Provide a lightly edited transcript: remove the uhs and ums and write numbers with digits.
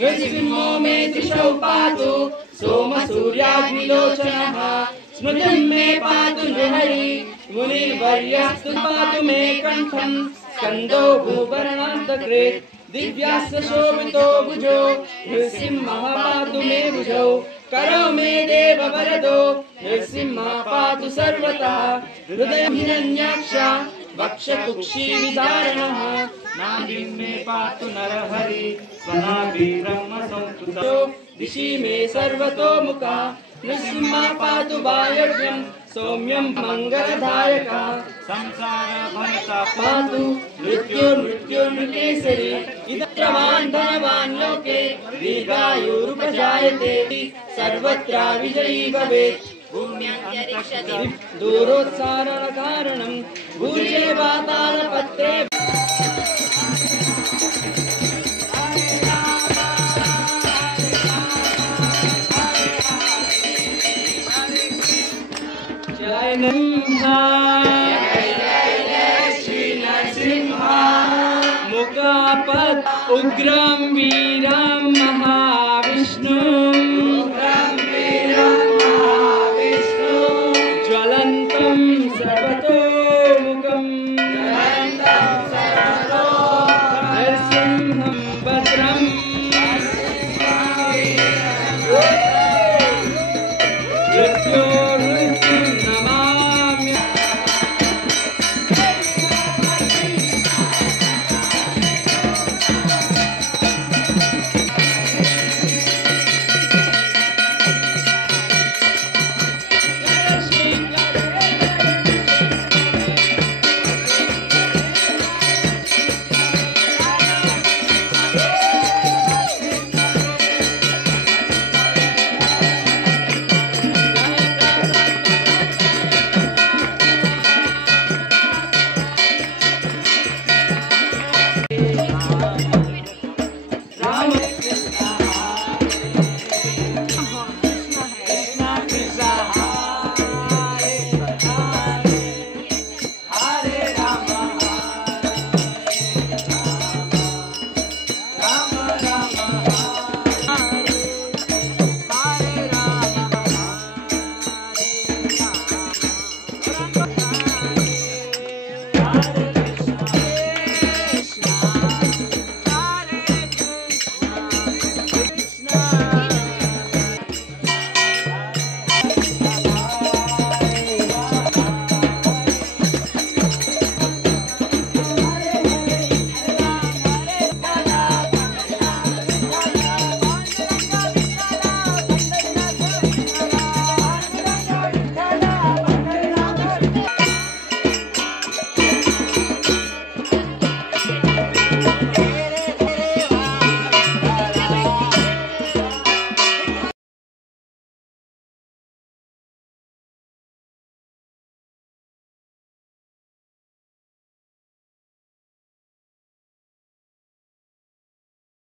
नृसिंहो मे दिशो पातु सोम सूर्याग्निलोचनः स्मृतिं मे पातु नृहरि मुनिर्वर्यस्तु पातु मे कंठं स्कन्दो भूभरणान्तकृत् दिव्यास्त्र शोभितो भुजो नृसिंहः पातु मे भुजौ करो मे देव वरदो नृसिंहः पातु सर्वतः हृदयं हिरण्याक्ष वक्षकुक्षी विदारणः नाभिं मे पातु नरहरि स्वनाभिब्रह्मसंस्तुतो दिशि मे सर्वतोमुखा नृसिंहः पातु वायव्यं सौम्यं मंगलदायकः संसारभयता पातु मृत्युर्मृत्युर्मृकेसरी इदत्रवान् धनवान् लोके दीर्घायुरुपजायते सर्वत्र विजयी भवेत् दूरोत्सारणकारणं भूजे वातालपत्रे जय श्री नरसिंह मुखापत् उग्रं वीरं महाविष्णु